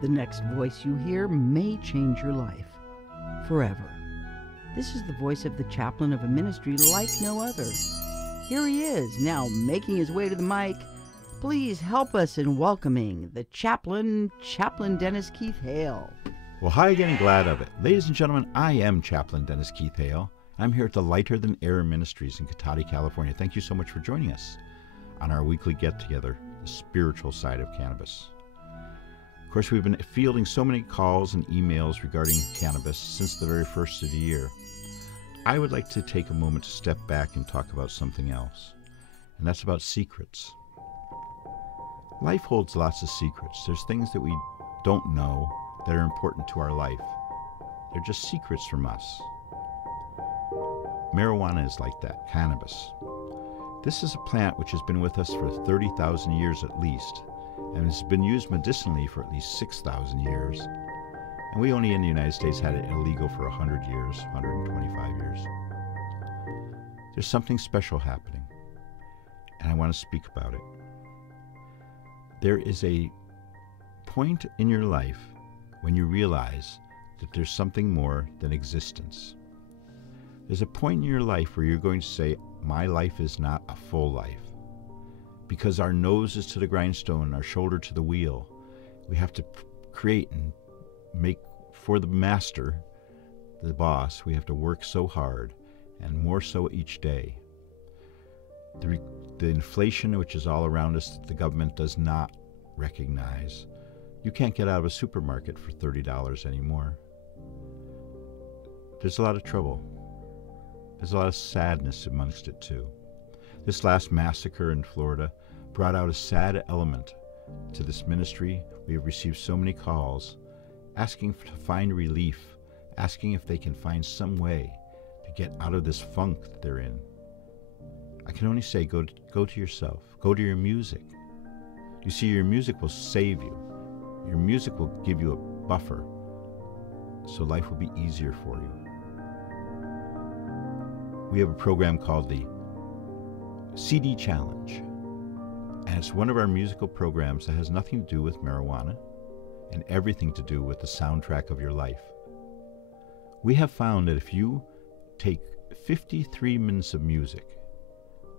The next voice you hear may change your life forever. This is the voice of the chaplain of a ministry like no other. Here he is, now making his way to the mic. Please help us in welcoming the chaplain, Chaplain Dennis Keith Hale. Well, hi again and glad of it. Ladies and gentlemen, I am Chaplain Dennis Keith Hale. I'm here at the Lighter Than Air Ministries in Cotati, California. Thank you so much for joining us on our weekly get-together, The Spiritual Side of Cannabis. Of course, we've been fielding so many calls and emails regarding cannabis since the very first of the year. I would like to take a moment to step back and talk about something else, and that's about secrets. Life holds lots of secrets. There's things that we don't know that are important to our life. They're just secrets from us. Marijuana is like that, cannabis. This is a plant which has been with us for 30,000 years at least, and has been used medicinally for at least 6,000 years. And we only in the United States had it illegal for 100 years, 125 years. There's something special happening, and I want to speak about it. There is a point in your life when you realize that there's something more than existence. There's a point in your life where you're going to say, my life is not a full life. Because our nose is to the grindstone, our shoulder to the wheel. We have to create and make for the master, the boss. We have to work so hard, and more so each day. The inflation which is all around us that the government does not recognize. You can't get out of a supermarket for $30 anymore. There's a lot of trouble. There's a lot of sadness amongst it too. This last massacre in Florida brought out a sad element to this ministry. We have received so many calls asking to find relief, asking if they can find some way to get out of this funk that they're in. I can only say go to yourself, go to your music. You see, your music will save you. Your music will give you a buffer, so life will be easier for you. We have a program called the CD Challenge, and it's one of our musical programs that has nothing to do with marijuana and everything to do with the soundtrack of your life. We have found that if you take 53 minutes of music,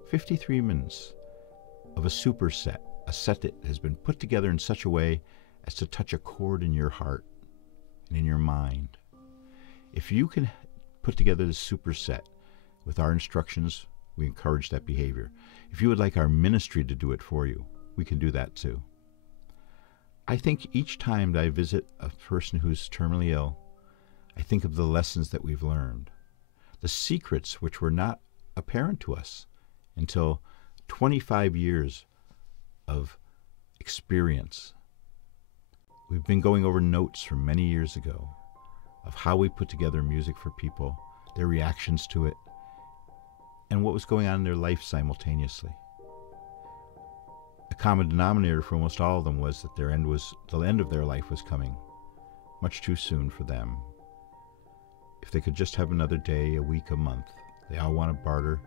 53 minutes of a super set, a set that has been put together in such a way as to touch a chord in your heart and in your mind. If you can put together this super set with our instructions, we encourage that behavior. If you would like our ministry to do it for you, we can do that too. I think each time that I visit a person who's terminally ill, I think of the lessons that we've learned, the secrets which were not apparent to us until 25 years of experience. We've been going over notes from many years ago of how we put together music for people, their reactions to it, and what was going on in their life simultaneously. The common denominator for almost all of them was that the end of their life was coming much too soon for them. If they could just have another day, a week, a month, they all want to barter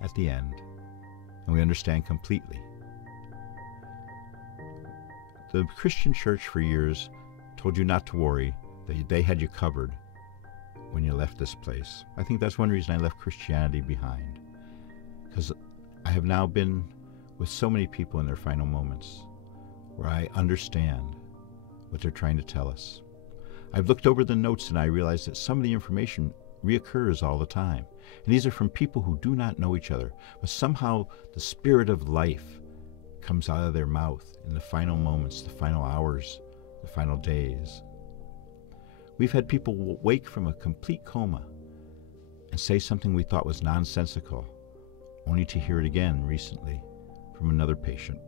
at the end, and we understand completely. The Christian church for years told you not to worry, that they had you covered when you left this place. I think that's one reason I left Christianity behind, because I have now been with so many people in their final moments where I understand what they're trying to tell us. I've looked over the notes and I realize that some of the information reoccurs all the time. And these are from people who do not know each other, but somehow the spirit of life comes out of their mouth in the final moments, the final hours, the final days. We've had people wake from a complete coma and say something we thought was nonsensical, only to hear it again recently from another patient.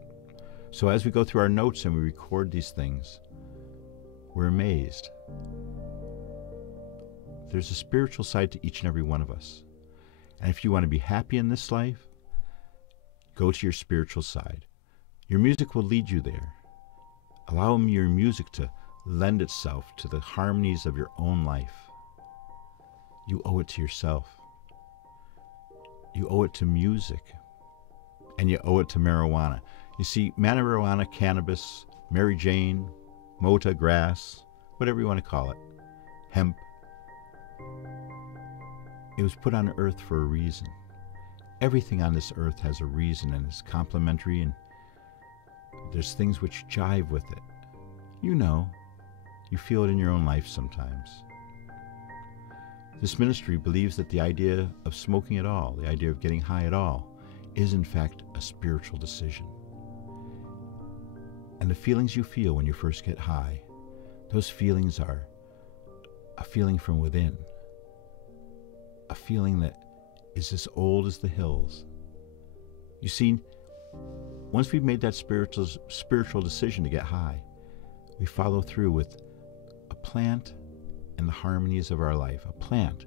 So as we go through our notes and we record these things, we're amazed. There's a spiritual side to each and every one of us. And if you want to be happy in this life, go to your spiritual side. Your music will lead you there. Allow your music to lend itself to the harmonies of your own life. You owe it to yourself. You owe it to music. And you owe it to marijuana. You see, marijuana, cannabis, Mary Jane, mota, grass, whatever you want to call it, hemp. It was put on earth for a reason. Everything on this earth has a reason and is complementary, and there's things which jive with it. You know, you feel it in your own life sometimes. This ministry believes that the idea of smoking at all, the idea of getting high at all, is in fact a spiritual decision. And the feelings you feel when you first get high, those feelings are a feeling from within, a feeling that is as old as the hills. You see, once we've made that spiritual decision to get high, we follow through with a plant and the harmonies of our life, a plant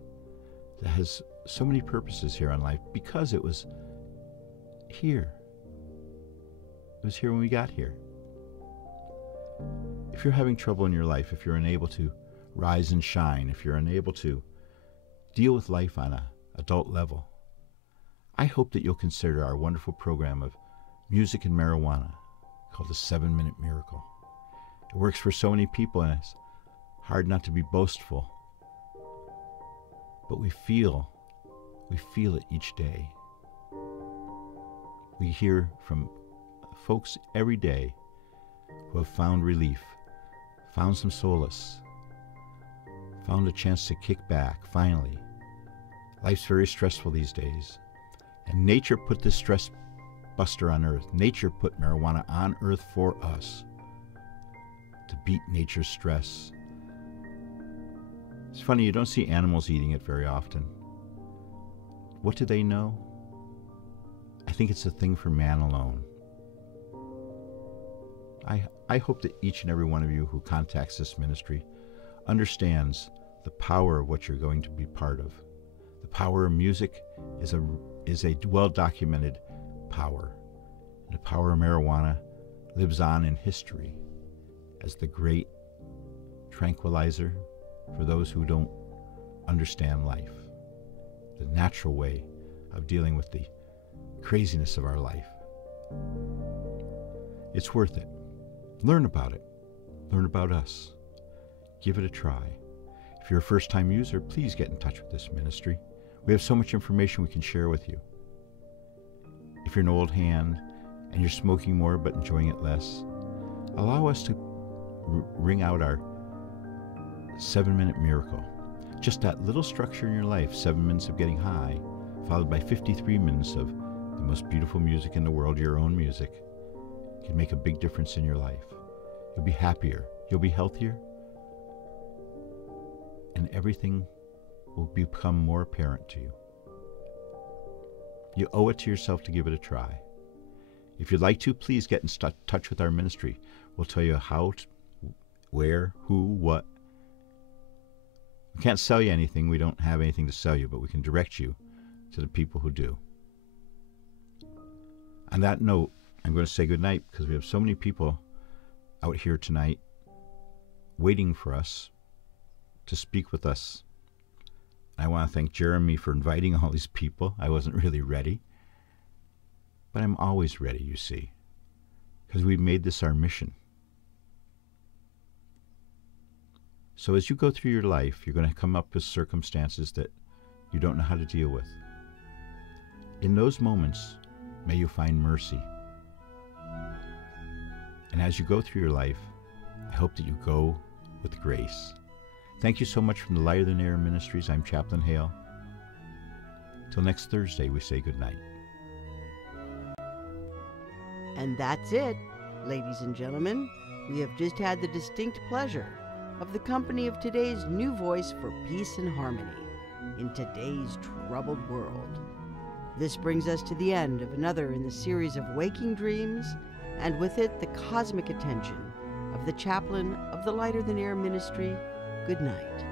that has so many purposes here on life because it was here. It was here when we got here. If you're having trouble in your life, if you're unable to rise and shine, if you're unable to deal with life on an adult level, I hope that you'll consider our wonderful program of music and marijuana called the 7-Minute Miracle. It works for so many people, and it's hard not to be boastful. But we feel it each day. We hear from folks every day who have found relief, found some solace, found a chance to kick back, finally. Life's very stressful these days. And nature put this stress buster on earth. Nature put marijuana on earth for us to beat nature's stress. It's funny, you don't see animals eating it very often. What do they know? I think it's a thing for man alone. I hope that each and every one of you who contacts this ministry understands the power of what you're going to be part of. The power of music is a well-documented power. And the power of marijuana lives on in history as the great tranquilizer for those who don't understand life, the natural way of dealing with the craziness of our life. It's worth it. Learn about it. Learn about us. Give it a try. If you're a first-time user, please get in touch with this ministry. We have so much information we can share with you. If you're an old hand and you're smoking more but enjoying it less, allow us to ring out our 7-Minute Miracle. Just that little structure in your life, 7 minutes of getting high, followed by 53 minutes of the most beautiful music in the world, your own music, can make a big difference in your life. You'll be happier, you'll be healthier, and everything will become more apparent to you. You owe it to yourself to give it a try. If you'd like to, please get in touch with our ministry. We'll tell you how, where, who, what. We can't sell you anything. We don't have anything to sell you, but we can direct you to the people who do. On that note, I'm going to say goodnight because we have so many people out here tonight waiting for us to speak with us. I want to thank Jeremy for inviting all these people. I wasn't really ready. But I'm always ready, you see, because we've made this our mission. So as you go through your life, you're going to come up with circumstances that you don't know how to deal with. In those moments, may you find mercy. And as you go through your life, I hope that you go with grace. Thank you so much from the Lighter Than Air Ministries. I'm Chaplain Hale. Till next Thursday, we say goodnight. And that's it, ladies and gentlemen. We have just had the distinct pleasure of the company of today's new voice for peace and harmony in today's troubled world. This brings us to the end of another in the series of Waking Dreams, and with it the cosmic attention of the chaplain of the Lighter Than Air Ministry. Good night.